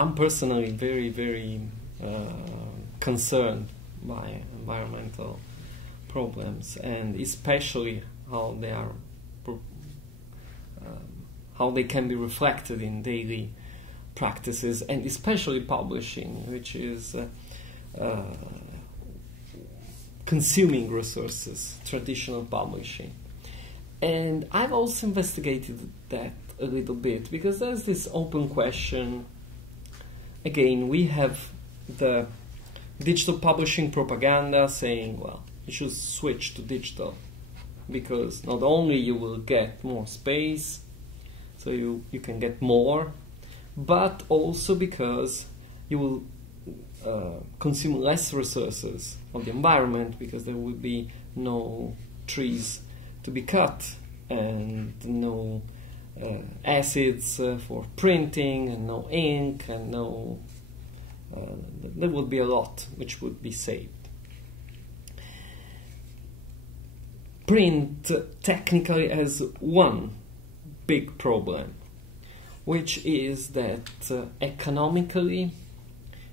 I'm personally very concerned by environmental problems, and especially how they are how they can be reflected in daily practices, and especially publishing, which is consuming resources, traditional publishing. And I've also investigated that a little bit, because there's this open question. Again, we have the digital publishing propaganda saying, well, you should switch to digital, because not only you will get more space, so you can get more, but also because you will consume less resources of the environment, because there will be no trees to be cut, and no acids for printing, and no ink, and no there would be a lot which would be saved. Print technically has one big problem, which is that economically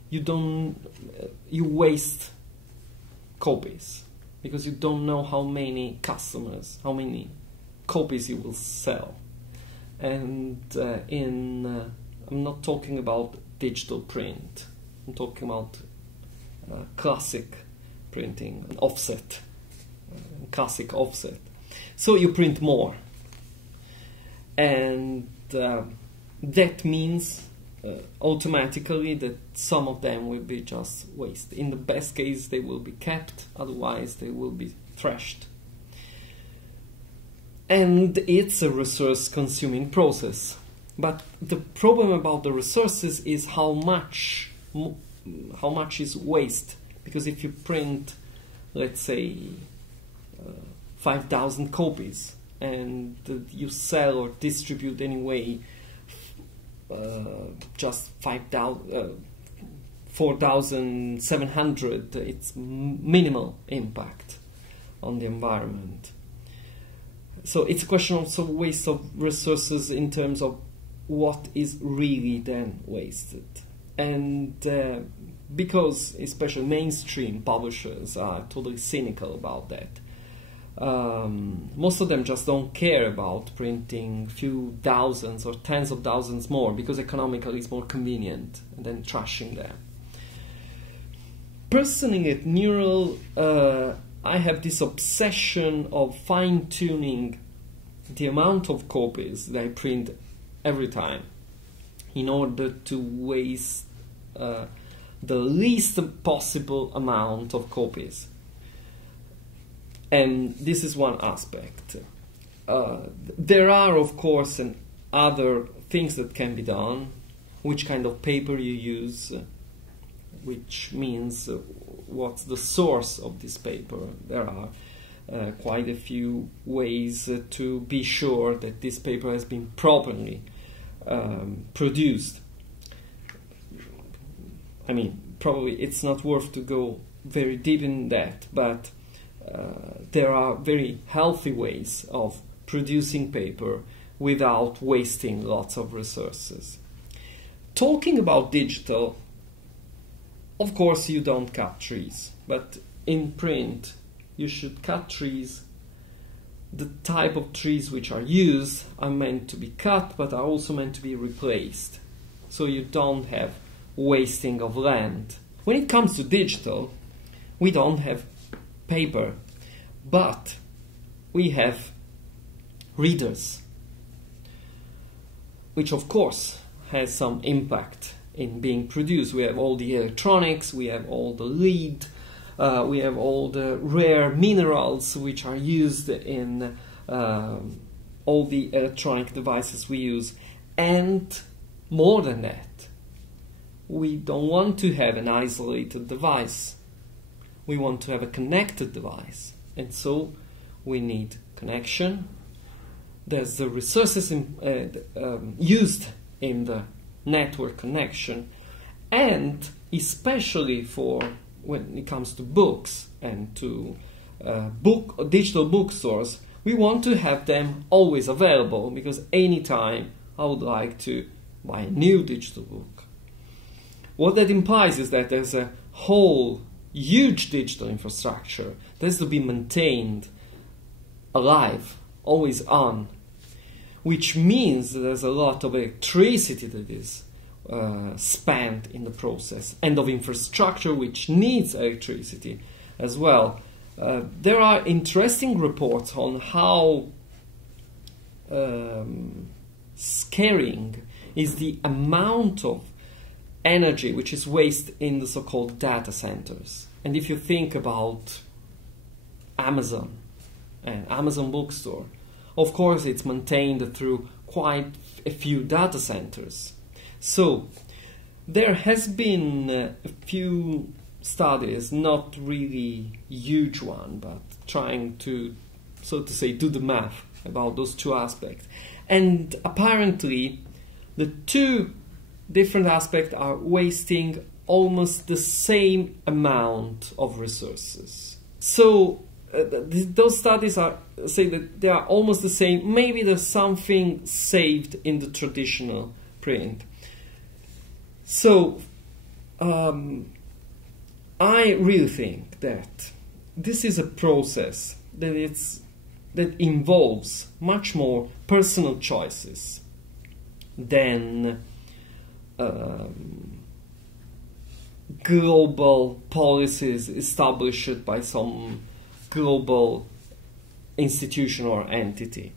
you waste copies, because you don't know how many customers, how many copies you will sell. And I'm not talking about digital print, I'm talking about classic printing, an offset, classic offset. So you print more, and that means automatically that some of them will be just waste. In the best case, they will be kept, otherwise they will be thrashed. And it's a resource-consuming process. But the problem about the resources is how much is waste. Because if you print, let's say, 5,000 copies, and you sell or distribute anyway just 4,700, it's minimal impact on the environment. So it's a question also of waste of resources in terms of what is really then wasted. And because especially mainstream publishers are totally cynical about that, most of them just don't care about printing a few thousands or tens of thousands more, because economically it's more convenient than trashing them. Personally, at Neural, I have this obsession of fine-tuning the amount of copies that I print every time, in order to waste the least possible amount of copies. And this is one aspect. There are, of course, other things that can be done. Which kind of paper you use, which means what's the source of this paper. There are quite a few ways to be sure that this paper has been properly produced. I mean, probably it's not worth to go very deep in that, but there are very healthy ways of producing paper without wasting lots of resources. Talking about digital, of course you don't cut trees, but in print you should cut trees. The type of trees which are used are meant to be cut, but are also meant to be replaced, so you don't have wasting of land. When it comes to digital, we don't have paper, but we have readers, which of course has some impact in being produced. We have all the electronics, we have all the lead, we have all the rare minerals which are used in all the electronic devices we use. And more than that, we don't want to have an isolated device. We want to have a connected device. And so we need connection. There's the resources used in the network connection, and especially for when it comes to books and to digital bookstores, we want to have them always available, because anytime I would like to buy a new digital book. what that implies is that there's a whole huge digital infrastructure that has to be maintained alive, always on, which means that there's a lot of electricity that is spent in the process, and of infrastructure which needs electricity as well. There are interesting reports on how scaring is the amount of energy which is wasted in the so-called data centers. And if you think about Amazon and Amazon bookstore, of course it's maintained through quite a few data centers. So there has been a few studies, not really huge one, but trying to, so to say, do the math about those two aspects. And apparently the two different aspects are wasting almost the same amount of resources. So those studies say that they are almost the same. Maybe there's something saved in the traditional print. So I really think that this is a process that involves much more personal choices than global policies established by some global institution or entity.